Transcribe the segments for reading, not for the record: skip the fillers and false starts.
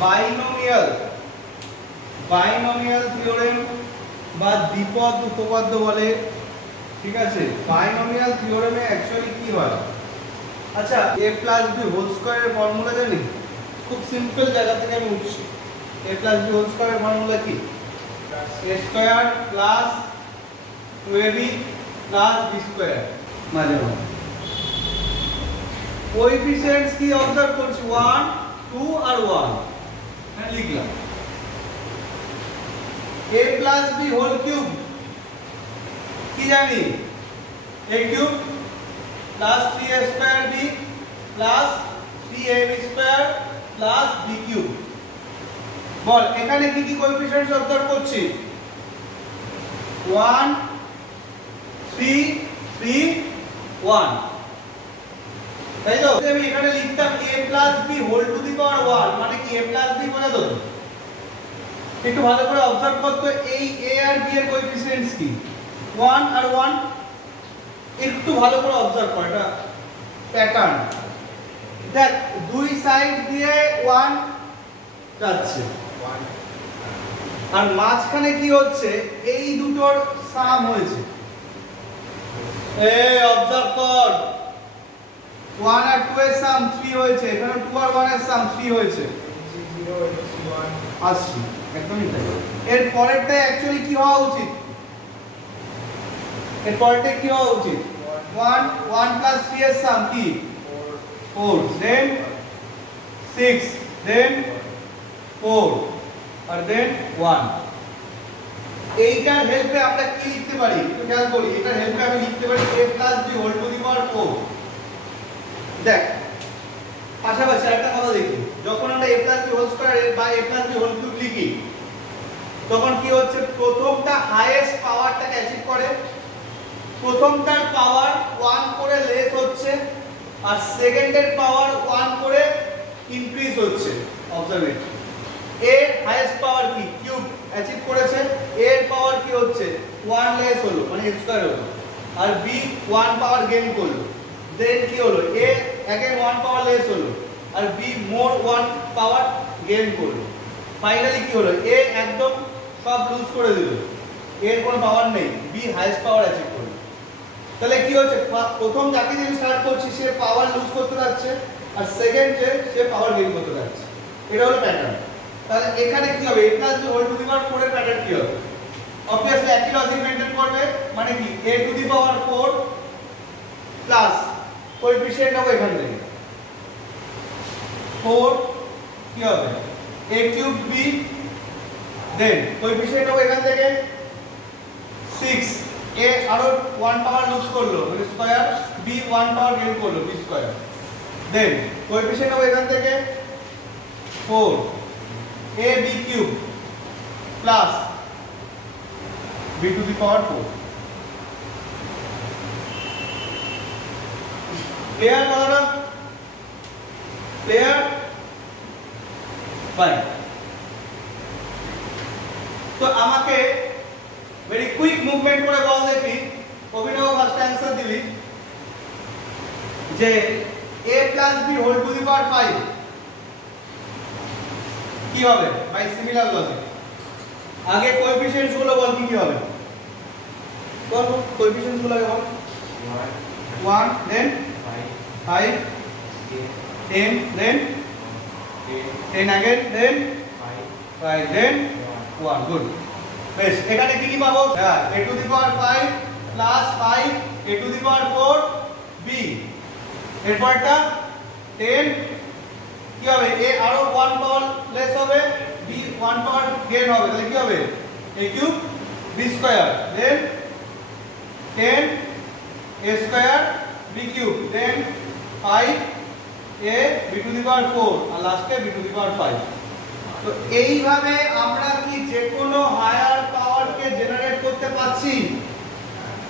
Binomial theorem বা দ্বিপদ উপপাদ্য বলে, ঠিক আছে। বাইনোমিয়াল থিওরেমে অ্যাকচুয়ালি কি হয়, আচ্ছা a প্লাস b হোল স্কয়ারের ফর্মুলা জানি, খুব সিম্পল জায়গা থেকে আমি উঠছি। a প্লাস b হোল স্কয়ারের ফর্মুলা কি, a square plus 2ab plus b square. মানে কোএফিসিয়েন্টস কি অবজার্ভ করছি, 1 2 আর 1, হ্যাঁ লিখলাম। a plus b whole cube কি জানি, a cube plus 3a square b plus 3ab square plus b cube. বল এখানে কি কি কোএফিসিয়েন্টস অবজার্ভ করছি, 1 3 3 1, তাই তো। আমি এখানে লিখতাম a plus b whole to the power 1, মানে কি a প্লাস b বলে তো। একটু ভালো করে অবজার্ভ করতে, এই a আর b এর কোএফিসিয়েন্টস কি, 1 আর 1। একটু ভালো করে অবজার্ভ কর, এটা প্যাটার্ন দেখ, দুই সাইড দিয়ে 1 যাচ্ছে আর মাঝখানে কি হচ্ছে, এই দুটোর সাম হয়েছে। এই অবজার্ভ কর, 1 আর 2 এর সাম 3 হয়েছে, এখানে 2 আর 1 এর সাম 3 হয়েছে, 80 একদমই তাই। এর পরেরটা অ্যাকচুয়ালি কি হওয়া উচিত, এর পরেরটা কি হওয়া উচিত, 1 1 প্লাস 3 এর সাম কি 4, দেন 6, দেন 4 আর দেন 1। এইটার হেল্পে আমরা কি লিখতে পারি, একটু খেয়াল করি। এটার হেল্পে আমি লিখতে পারি a plus b whole to the power 4। দেখ পাশাপাশি একটা কথা দেখি, যখন আমরা a plus b whole square বা a plus b whole cube লিখি, তখন কি হচ্ছে, প্রথমটা হাইয়েস্ট পাওয়ারটাকে অ্যাচিভ করে, প্রথমটার পাওয়ার 1 করে লেস হচ্ছে আর সেকেন্ডের পাওয়ার 1 করে ইনক্রিজ হচ্ছে। অবজারভেট, এর হাইয়েস্ট পাওয়ার কি কিউব অ্যাচিভ করেছে, এর পাওয়ার কি হচ্ছে 1 লেস হলো, মানে a স্কয়ার হলো, আর b 1 পাওয়ার গেইন করলো, দেন কি হলো, a अगेन 1 পাওয়ার লেস হলো আর b মোর 1 পাওয়ার গেইন করলো। ফাইনালি কি হলো, a একদম সব লুজ করে দিল, এর কোনো পাওয়ার নেই, b হাইয়েস্ট পাওয়ার অ্যাচিভ করলো। তাহলে কি হচ্ছে, প্রথম যাকে দিয়ে স্টার্ট করছি সে পাওয়ার লুজ করতে যাচ্ছে আর সেকেন্ড যে সে পাওয়ার গেইন করতে যাচ্ছে। এটা হলো প্যাটার্ন। তাহলে এখানে কি হবে, a plus b whole to the power 4 এর প্যাটার্ন কি হবে, অবভিয়াসলি একই লজিক মেইনটেইন করবে, মানে কি a to the power 4 plus coefficient হবে এখান থেকে 4 কি হবে a cube b, then coefficient হবে এখান থেকে 6, a আরো 1 পাওয়ার লুজ করলো মানে স্কয়ার, b 1 পাওয়ার গেইন করলো b স্কয়ার, দেন কোএফিসিয়েন্ট হবে এখান থেকে 4 a b cube plus b to the power 4। Clear কথাটা, ক্লিয়ার, ফাইন। তো আমাকে ভেরি কুইক মুভমেন্ট করে বল দেখি, অভিনব ফার্স্ট অ্যানসার দিবি যে a plus b whole to the power 5 কি হবে বাই সিমিলার লজিক। আগে কোএফিসিয়েন্টস গুলো বল কি কি হবে, বল কোএফিসিয়েন্টস গুলো আগে বল, 1 দেন 5 10 then 10 again then 5 then 1, good। বেশ, এখানে কি কি পাবো, হ্যাঁ a to the power 5 plus 5 a to the power 4 b, এরপরটা 10 কি হবে, a আরো 1 পাওয়ার লেস হবে, b 1 পাওয়ার গেইন হবে, তাহলে কি হবে a cube b square, then 10 a square b cube, then 5 a b to the power 4 আর লাস্টে b টু দি পাওয়ার 5। তো এইভাবে আমরা কি যে কোনো হায়ার পাওয়ারকে জেনারেট করতে পারছি।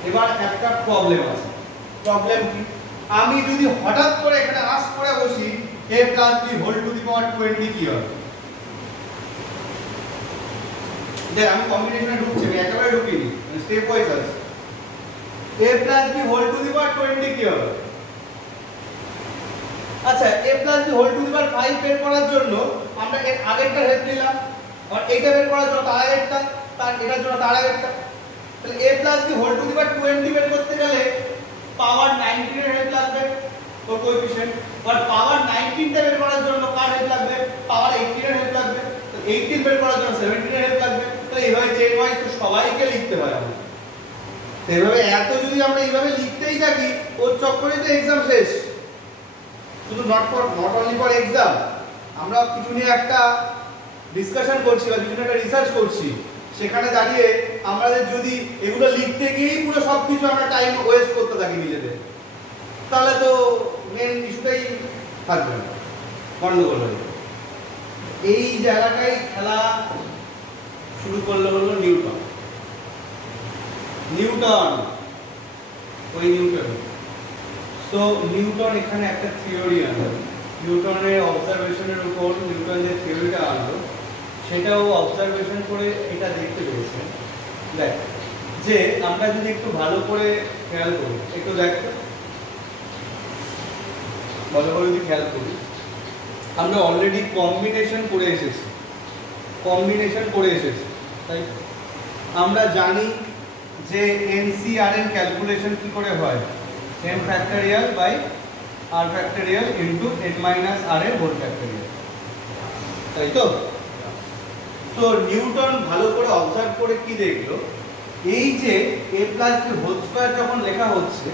এবার একটা প্রবলেম আছে, প্রবলেম কি, আমি যদি হঠাৎ করে এখানে আস্ক করে বসি a plus b whole to the power 20 কি হবে, যে আমি কম্বিনেশনে ঢুকছি, আমি একেবারে ঢুকিনি, স্টেপ ওয়াইজ আছে, a plus b whole to the power 20 কি হবে, আচ্ছা a plus b whole to the power 5 বের করার জন্য আমরা এর আগেরটা হেল্প নিলাম, আর এইটা বের করার জন্য তার আগেরটা, তার এটার জন্য তার আগেরটা। তাহলে a plus b whole to the power 20 বের করতে গেলে পাওয়ার 19 এর হেল্প লাগবে ওর কোএফিশিয়েন্ট, আর পাওয়ার 19 টা বের করার জন্য কার হেল্প লাগবে? পাওয়ার 18 এর হেল্প লাগবে। তো 18 বের করার জন্য 17 এর হেল্প লাগবে। তো এইভাবে চেন ওয়াইজ তো সবাইকে লিখতে হয় আমাদের। তো এইভাবে এত যদি আমরা এইভাবে লিখতেই থাকি ওর চক্করেই তো एग्जाम শেষ। শুধু নট অনলি ফর एग्जाम, আমরা কিছু নিয়ে একটা ডিসকাশন করছি বা কিছু একটা রিসার্চ করছি, সেখানে দাঁড়িয়ে আমাদের যদি এগুলো লিখতে গিয়েই পুরো সবকিছু আমরা টাইম ওয়েস্ট করতে থাকি নিজেদের, তাহলে তো মেন ইস্যুটাই থাকবে না, গন্ডগোল হবে। এই জায়গাটাই খেলা শুরু করলো হলো নিউটন। ওই নিউটন। সো নিউটন এখানে একটা থিওরি আনলো, নিউটনের অবজারভেশনের উপর নিউটন যে থিওরিটা আনলো সেটাও অবজারভেশন করে এটা দেখতে পেয়েছে। দেখ যে আমরা যদি একটু ভালো করে খেয়াল করি, একটু দেখ ভালো করে যদি খেয়াল করি, আমরা অলরেডি কম্বিনেশন করে এসেছি, তাই আমরা জানি যে NCRN ক্যালকুলেশন কি করে হয়, n factorial by r factorial into n minus r এর হোল ফ্যাক্টরিয়াল, তাই তো? তো নিউটন ভালো করে অবজার্ভ করে কি দেখলো, এই যে a plus b whole square যখন লেখা হচ্ছে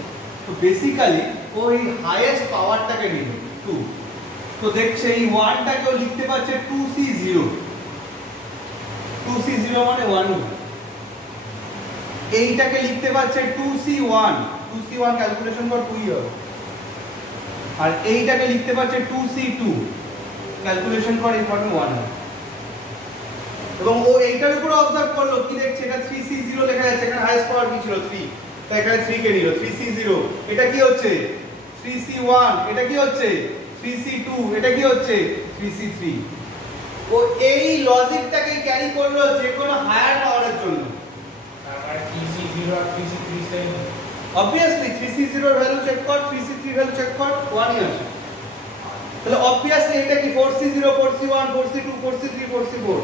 তো বেসিক্যালি ও এই হাইয়েস্ট পাওয়ারটাকে নিল 2। তো দেখছে এই 1 টাকেও লিখতে পারছে 2c0, 2c0 মানে 1, এইটাকে লিখতে পারছে 2c1, 2c1 ক্যালকুলেশন কর 2 হবে, আর এইটাকে লিখতে পারছে 2c2 ক্যালকুলেশন কর এই ফর্মে 1 হবে। এবং ও এইটার উপর অবজার্ভ করলো কি দেখছে, এটা 3c0 লেখা যাচ্ছে, এখানে হাইয়েস্ট পাওয়ার কি ছিল 3, তাই এখানে 3 কে নিল, 3c0 এটা কি হচ্ছে 3c1, এটা কি হচ্ছে 3c2, এটা কি হচ্ছে 3c3। ও এই লজিকটাকে ক্যারি করলো যে কোনো হায়ার পাওয়ারের জন্য। আর 3c0 আর 3c3 সেম, obviously 3c0 এর ভ্যালু চেক কর, 3c3 এর ভ্যালু চেক কর, 1 ই আসে। তাহলে obviously এটা কি 4c0 4c1 4c2 4c3 4c4,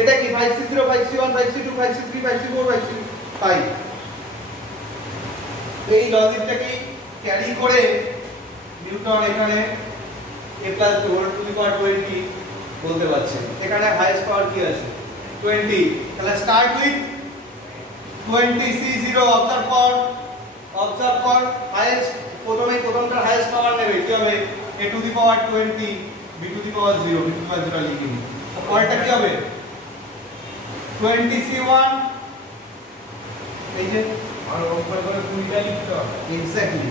এটা কি 5c0 5c1 5c2 5c3 5c4 5c5। এই লজিকটাকে ক্যারি করে নিউটন এখানে a plus b whole to the power 20 বলতে পারছে। এখানে হাইয়েস্ট পাওয়ার কি আছে 20, তাহলে স্টার্ট উইথ 20c0, অবজার্ভ কর হাইয়েস্ট, প্রথমটার হাইয়েস্ট পাওয়ার নেবে কি হবে a to the power 20 b to the power 0, b to the power 0 লিখি, পরেরটা কি হবে 20c1, এই যে আর উপরে করে 20টা লিখতে হবে এক্স্যাক্টলি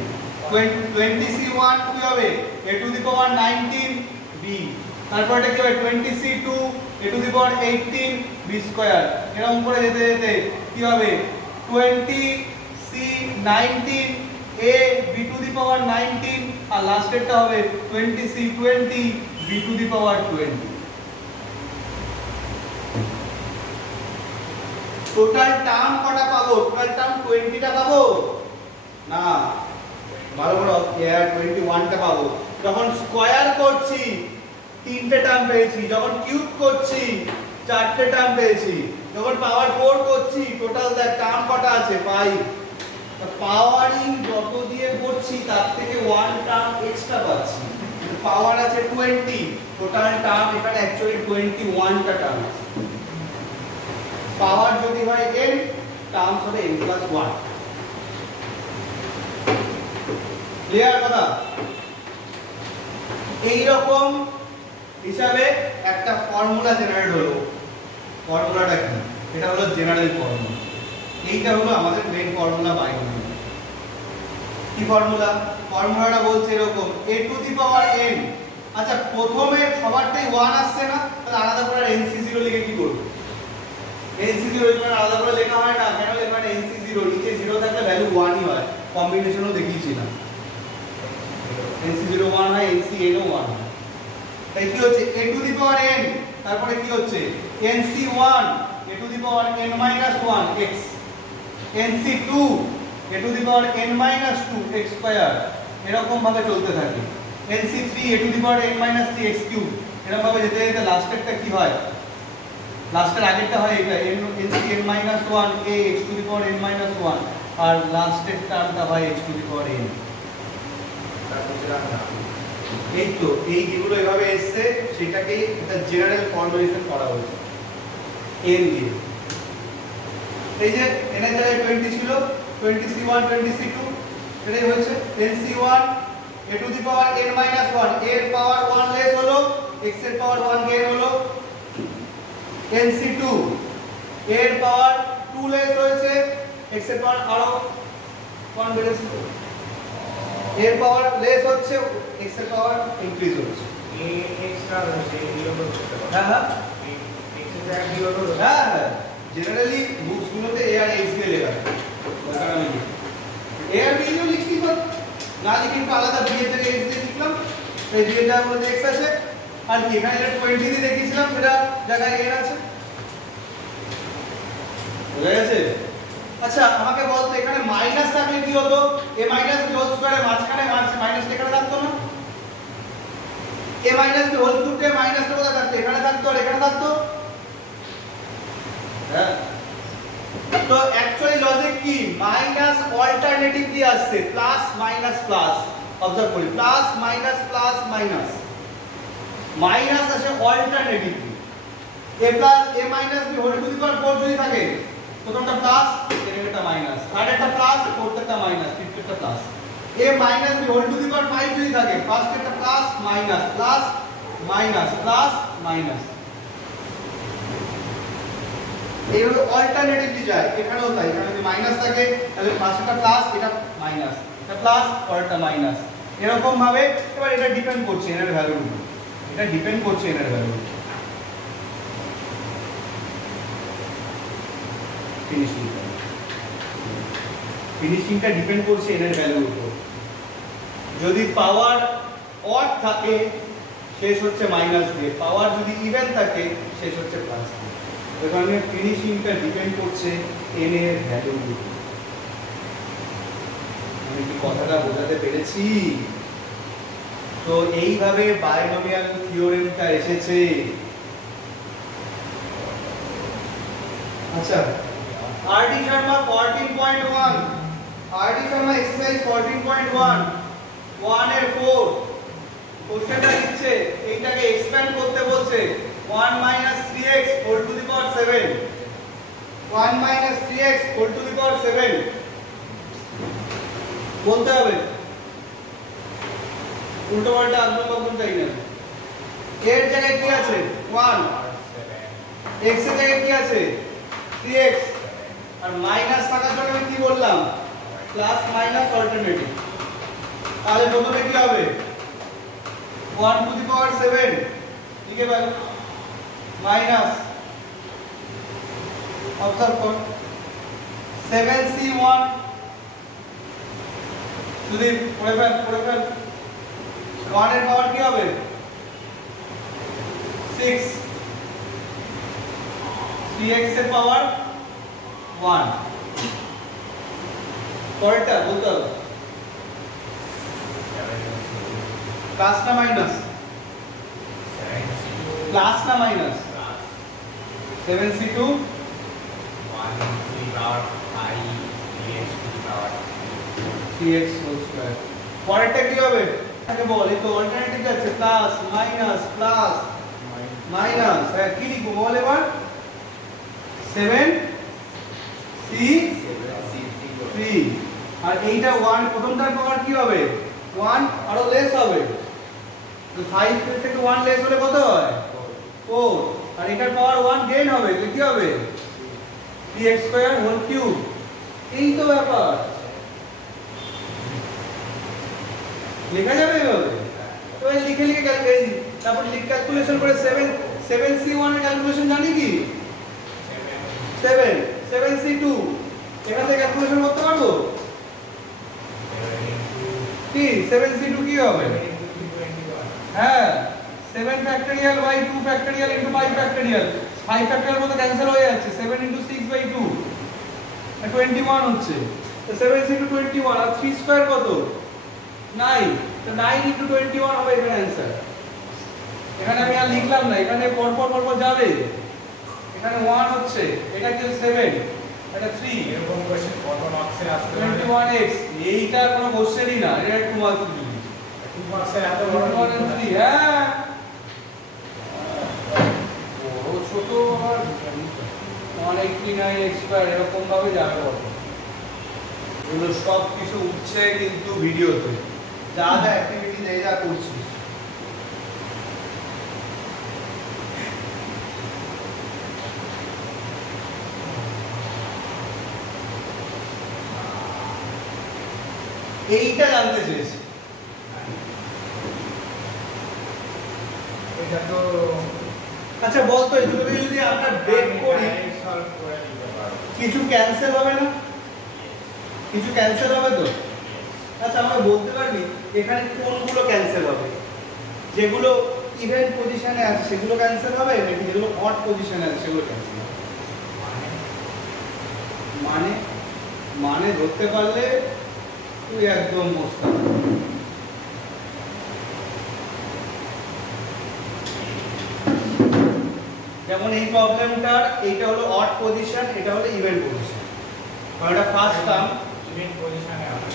20c1 কি হবে a to the power 19 b, তারপরটা কি হবে 20c2 a to the power 18 b square, এরকম করে যেতে যেতে কি হবে 20c19 a b to the power 19, আর লাস্টেরটা হবে 20c20 b to the power 20। Total term কটা পাবো? টোটাল টার্ম 20 টা পাবো না, ভালো করে 21 টা পাবো। যখন স্কয়ার করছি 3টে টার্ম পেয়েছি, যখন কিউব করছি 4টে টার্ম পেয়েছি, যখন পাওয়ার 4 করছি টোটাল দেখ টার্ম কটা আছে 5। পাওয়ারিং যত দিয়ে করছি তার থেকে 1 টার্ম এক্সট্রা পাচ্ছি, পাওয়ার আছে 20, টোটাল টার্ম এখানে অ্যাকচুয়ালি 21টা টার্ম আছে। পাওয়ার যদি হয় n, টার্মস হবে n প্লাস 1। ক্লিয়ার কথা? এই রকম হিসাবে একটা ফর্মুলা জেনারেট হলো। ফর্মুলাটা কি? এটা হলো জেনারেল ফর্মুলা। এইটা হলো আমাদের মেইন ফর্মুলা বাইনোমিয়াল। কি ফর্মুলা? ফর্মুলাটা বলছে এরকম a to the power n। আচ্ছা প্রথমে সবারটাই 1 আসছে না, তাহলে আলাদা করে nc0 লিখে কি করব? nc0 এখানে আলাদা করে লেখা হয় না, কেন লেখা হয় nc0? নিচে 0 থাকলে ভ্যালু 1 ই হয়, কম্বিনেশনও দেখিয়েছিলাম। nc0 1 হয়, ncn ও 1 হয়। তাই কি হচ্ছে a to the power n, তারপরে কি হচ্ছে nc1 a to the power n minus 1 x, nc2 a to the power n minus 2 x square, এরকম ভাবে চলতে থাকে। nc3 a to the power n minus 3 x cube এরকম ভাবে যেতে যেতে লাস্টেরটা কি হয় লাস্টের আগেরটা হয় এটা nc n minus 1 a x to the power n minus 1 আর লাস্টের টার্মটা হয় x to the power n এই তো এই যেগুলো এভাবে এসছে সেটাকেই একটা জেনারেল ফর্মুলেশন করা হয়েছে n দিয়ে এই যে n এর জায়গায় 20 ছিল 20c1 20c2 এটাই হয়েছে nc1 a to the power n minus 1 এর পাওয়ার 1 লেস হলো x এর পাওয়ার 1 গেইন হলো nc2 এর পাওয়ার 2 লেস হয়েছে x এর পাওয়ার আরো 1 বেড়েছে এর পাওয়ার লেস হচ্ছে x এর পাওয়ার ইনক্রিজ হচ্ছে a x টা হচ্ছে বিয়োগ করতে হবে হ্যাঁ হ্যাঁ x এর জায়গায় বিয়োগ করতে হবে হ্যাঁ হ্যাঁ জেনারেলি বুকস গুলোতে a আর x দিয়ে লেখা থাকে ওটা আমি লিখি a আর b দিয়েও লিখতে পারি না লিখে একটু আলাদা b এর জায়গায় x দিয়ে লিখলাম এই b এর জায়গায় মধ্যে x আছে আর কি এখানে যেটা 20 দিয়ে দেখিয়েছিলাম সেটা জায়গায় n আছে বুঝা গেছে আচ্ছা আমাকে বলতো এখানে মাইনাস থাকলে কি হতো a মাইনাস b হোল স্কয়ারের মাঝখানে মাইনাস এখানে থাকতো না a মাইনাস b হোল স্কয়ারে মাইনাসটা কোথায় থাকতো এখানে থাকতো আর এখানে থাকতো হ্যাঁ তো অ্যাকচুয়ালি লজিক কি মাইনাস অল্টারনেটিভলি আসছে প্লাস মাইনাস প্লাস অবজার্ভ করি plus minus plus minus minus আসে alternatively a plus a minus b whole to the power 4 যদি থাকে প্রথমটা প্লাস সেকেন্ডটা মাইনাস থার্ডটা প্লাস ফোর্থটা মাইনাস ফিফথটা plus a minus b whole to the power 5 যদি থাকে ফার্স্টটা plus minus plus minus plus minus এইভাবে অল্টারনেটিভলি যায় এখানেও তাই এখানে যদি মাইনাস থাকে তাহলে ফার্স্টটা প্লাস এটা মাইনাস এটা প্লাস পরেরটা মাইনাস এরকম ভাবে এবার এটা ডিপেন্ড করছে এর ভ্যালুর উপর এটা ডিপেন্ড করছে এর ভ্যালুর উপর ফিনিশিংটা ডিপেন্ড করছে এর ভ্যালুর উপর যদি পাওয়ার অড থাকে শেষ হচ্ছে মাইনাস দিয়ে পাওয়ার যদি ইভেন থাকে শেষ হচ্ছে প্লাস দিয়ে এখানে ফিনিশিংটা ডিপেন্ড করছে n এর ভ্যালুর উপর আমি কি কথাটা বোঝাতে পেরেছি তো এইভাবে বাইনোমিয়াল থিওরেমটা এসেছে আচ্ছা RD Sharma 14.1 RD Sharma exercise 14.1 1 এর 4 কোশ্চেনটা দিচ্ছে এইটাকে এক্সপ্যান্ড করতে বলছে 1 3x whole to the power 7 1 3x whole to the power 7 বলতে হবে উল্টো পাল্টা আদম বাবুন চাই না এর জায়গায় কি আছে 1 x এর জায়গায় কি আছে 3x আর মাইনাস থাকার জন্য আমি কি বললাম প্লাস মাইনাস অল্টারনেটিভ তাহলে প্রথমে কি হবে 1 to the power 7 লিখে ফেল মাইনাস অবজার্ভ কর 7c1 যদি পড়ে ফেল 1 এর পাওয়ার কি হবে 6 3x এর পাওয়ার 1 পরেরটা বলতে হবে প্লাস না মাইনাস প্লাস না minus 7c2 1 to the power I dx to the power 3x whole square পরেরটা কি হবে আগে বল এই তো অল্টারনেটিভ যাচ্ছে প্লাস মাইনাস প্লাস মাইনাস হ্যাঁ কি লিখব বল এবার 7c3 আর এইটা 1 প্রথমটার পাওয়ার কি হবে 1 আরো লেস হবে তো 5 এর থেকে 1 লেস হলে কত হয় 4 আর এটার পাওয়ার 1 গেইন হবে তো কি হবে 3x স্কয়ার হোল কিউব এই তো ব্যাপার লেখা যাবে এভাবে তো এই লিখে ক্যালকুলেট তারপর ক্যালকুলেশন করে 7c1 এর ক্যালকুলেশন জানি কি 7c2 এখান থেকে ক্যালকুলেশন করতে পারবো কি 7c2 কি হবে হ্যাঁ 7 factorial by 2 factorial into 5 factorial 5 factorial মধ্যে ক্যান্সেল হয়ে যাচ্ছে 7 ইনটু 6 বাই 2 21 হচ্ছে তো 7c2 21 আর 3 স্কয়ার কত 9 তো 9 × 21 হবে এখানে অ্যান্সার। এখানে আমি আর লিখলাম না, এখানে পরপর যাবে। এখানে 1 হচ্ছে, এটা কি 7, এটা 3, এরকম কোশ্চেন কত মার্কসের আসতে পারে? 21x, এইটা কোনো কোশ্চেনই না, এটা 2 মার্কস দিবি। 2 মার্কসের এত বড় 3, হ্যাঁ বড় ছোট আর 189x² এরকম ভাবে যাবে বড়। এগুলো সব কিছু উঠছে কিন্তু ভিডিওতে, যা যা অ্যাক্টিভিটি নেই যা করছিস। এইটা জানতে চেয়েছি। এটা তো আচ্ছা বলতো এই দুটোকে যদি আমরা ব্রেক করি সলভ করে দিতে পারবো। কিছু ক্যান্সেল হবে না? কিছু ক্যান্সেল হবে তো? আচ্ছা আমরা বলতে পারবি এখানে কোনগুলো ক্যান্সেল হবে? যেগুলো ইভেন পজিশনে আছে সেগুলো ক্যান্সেল হবে নাকি যেগুলো অড পজিশনে আছে সেগুলো ক্যান্সেল হবে? মানে মানে ধরতে পারলে তুই একদম মোস্তাক। যেমন এই প্রবলেমটার এইটা হলো অড পজিশন, এটা হলো ইভেন পজিশন। কারণ এটা ফার্স্ট টার্ম, ইভেন পজিশনে আছে।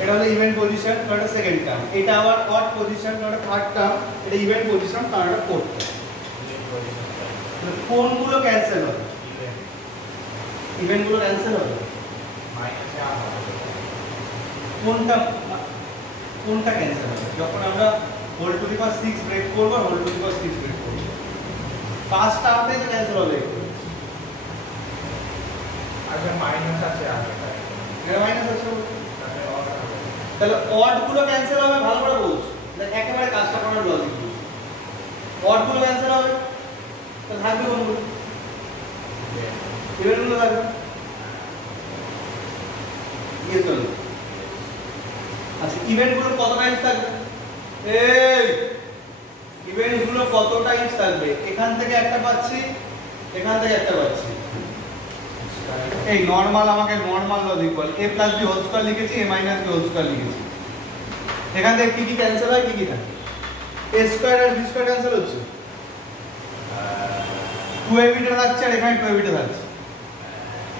এটা হলো ইভেন পজিশন, কারণ এটা সেকেন্ড টার্ম। এটা আবার অড পজিশন, কারণ এটা থার্ড টার্ম। এটা ইভেন পজিশন, কারণ এটা ফোর্থ টার্ম। ইভেন পজিশন কোনগুলো ক্যান্সেল হবে? ইভেন ইভেন্টগুলো ক্যান্সেল হবে। মাইনাসে আর হবে। কোনটা কোনটা ক্যান্সেল হবে? যখন আমরা whole to the power 6 break করব আর whole to the power 6 break করব, ফার্স্ট টার্মটাই তো ক্যান্সেল হবে। আচ্ছা মাইনাস আছে আগে এর মাইনাস আছে, তাহলে অড হবে। তাহলে অড গুলো ক্যান্সেল হবে। ভালো করে বুঝ, দেখ একেবারে কাজটা করার লজিক বুঝ। অড গুলো ক্যান্সেল হবে, তো থাকবে কোনগুলো? ইভেন গুলো থাকবে। ইয়েস বলো। আচ্ছা ইভেন্ট গুলো কত টাইমস থাকবে? এই ইভেন্ট গুলো কত টাইমস থাকবে? এখান থেকে একটা পাচ্ছি, এখান থেকে একটা পাচ্ছি। এই নরমাল, আমাকে নরমাল লজিক বল। a + b হোল স্কয়ার লিখেছি, a - b হোল স্কয়ার লিখেছি। এখান থেকে কি কি ক্যান্সেল হয়, কি কি থাকে? a স্কয়ার আর b স্কয়ার ক্যান্সেল হচ্ছে, 2ab টা থাকছে আর এখানে 2ab টা থাকছে।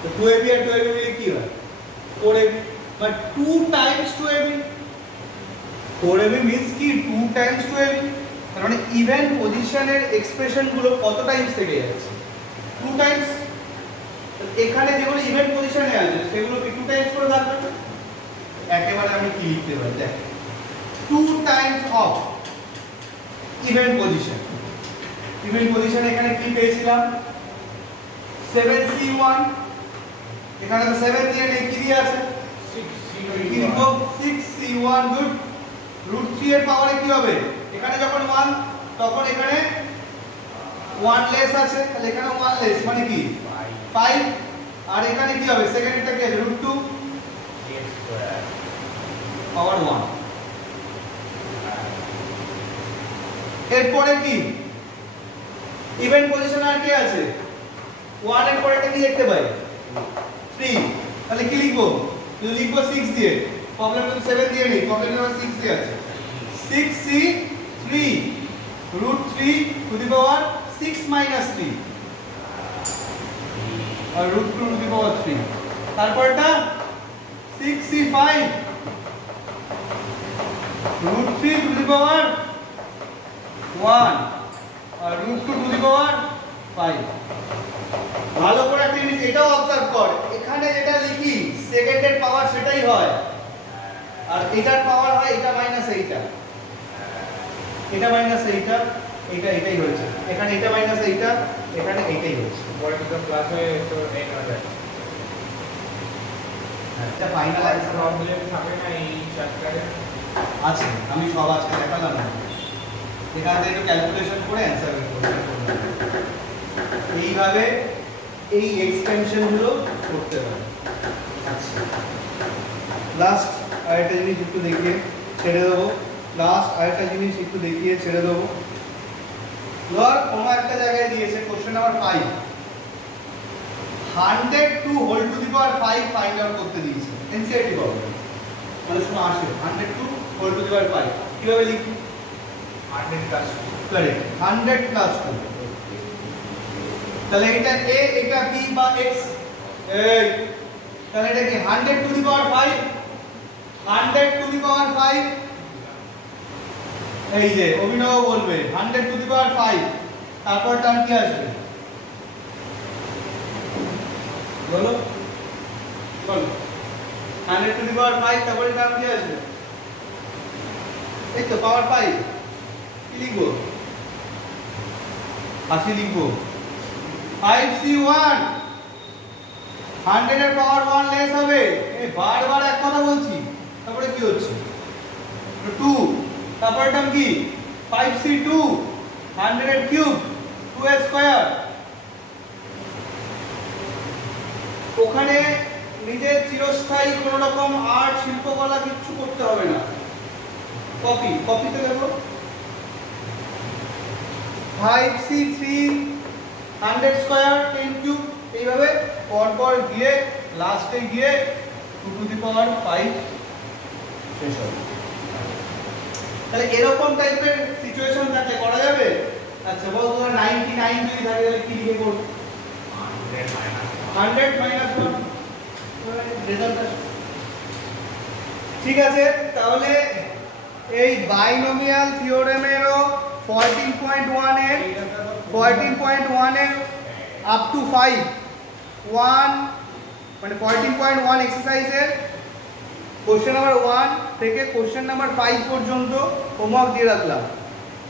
তো 2ab আর 2ab মিলে কি হয়? 4ab, but 2 Times 2ab। 4ab means কি 2 টাইমস 2ab। তার মানে ইভেন পজিশনের এক্সপ্রেশন গুলো কত টাইমস থেকে যাচ্ছে? 2 টাইমস। এখানে যেগুলো ইভেন পজিশনে আছে সেগুলো কি 2 টাইমস করে থাকবে? একেবারে আমি কি লিখতে পারি দেখ, 2 Times of even position. Even পজিশনে এখানে কি পেয়েছিলাম? 7c1। এখানে তো 7 দিয়ে নেই, কি দিয়ে আছে? 6c1। গুড। √3 এর পাওয়ারে কি হবে? এখানে যখন 1 তখন এখানে 1 লেস আছে, তাহলে এখানে 1 লেস মানে কি 5। আর এখানে কি হবে? সেকেন্ডটা কি আছে? √2 পাওয়ার 1। এরপরে কি ইভেন পজিশন আর কি আছে? 1 এর পরেটা কি লিখতে পাই? 3। তাহলে কি লিখবো? লিখবো 6 দিয়ে। প্রবলেম তো 7 দিয়ে নেই, প্রবলেম নাম্বার 6 দিয়ে আছে। 6c3 √3 two the power 6 - 3 R √2 two the পাওয়ার 3। তারপরটা 6c5 √3 two the power 1 R √2 two the power 5। ভালো করে একটা জিনিস এটাও অবজার্ভ কর, এখানে যেটা লিখি সেকেন্ডের পাওয়ার সেটাই হয়, আর এটার পাওয়ার হয় এটা মাইনাস এইটা, এটা মাইনাস এইটা, এটা এটাই হয়েছে। এখানে এটা মাইনাস এইটা, এখানে এইটাই হয়েছে। পরে তো ক্লাসে তো এই হয়ে যায়। এটা ফাইনাল অ্যানসার প্রবলেম থাকে না এই চ্যাপ্টারে? আছে, আমি সব আজকে দেখালাম না। এখান থেকে একটু ক্যালকুলেশন করে অ্যানসার বের করতে হবে। এইভাবে এই এক্সটেনশন গুলো করতে হবে। আচ্ছা লাস্ট আরেকটা জিনিস একটু দেখিয়ে ছেড়ে দেবো। ধর কোনো একটা জায়গায় দিয়েছে question number 5, 102 whole to the power 5 find out করতে দিয়েছে। NCERT problem. মানে শুনো আসে 102 হোল টু দি পাওয়ার 5 কিভাবে লিখবি 100 plus 2 কারেক্ট 100 প্লাস 2 তাহলে এটা a এটা b বা x এই তাহলে এটা কি 100 two the power 5 100 two the power 5 এই যে অভিনব বলবে 100 টু দি পাওয়ার 5 তারপর টার্ম কি আসবে বলো বলো 100 টু দি পাওয়ার 5 তারপরে টার্ম কি আসবে এই তো পাওয়ার 5 কি লিখবো আসি লিখবো 5c1 100 এর পাওয়ার 1 লেস হবে এই বারবার এক কথা বলছি তারপরে কি হচ্ছে 2 তারপরে টার্ম কি 5c2 100 এর কিউব 2a স্কয়ার ওখানে নিজের চিরস্থায়ী কোন রকম আর্ট শিল্পকলা কিছু করতে হবে না কপিতে দেখো 5c3 100 স্কয়ার 10 কিউব এইভাবে পর গিয়ে লাস্টে গিয়ে 2 টু দি পাওয়ার 5 শেষ হবে তাহলে এরকম টাইপের সিচুয়েশন থাকলে করা যাবে আচ্ছা বল তোমার 99 যদি থাকে তাহলে কি লিখে করব 100 মাইনাস 1 রেজাল্ট ঠিক আছে তাহলে এই বাইনোমিয়াল থিওরেমেরও 14.1 এর আপ টু 5 1 মানে 14.1 এক্সারসাইজের কোশ্চেন নাম্বার 1 থেকে কোশ্চেন নাম্বার 5 পর্যন্ত হোমওয়ার্ক দিয়ে রাখলাম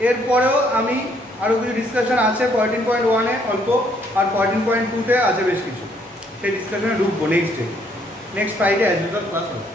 এরপরেও আমি আরো কিছু ডিসকাশন আছে 14.1 এ অল্প আর 14.2 তে আছে বেশ কিছু সেই ডিসকাশনে ঢুকবো next Friday as usual class হবে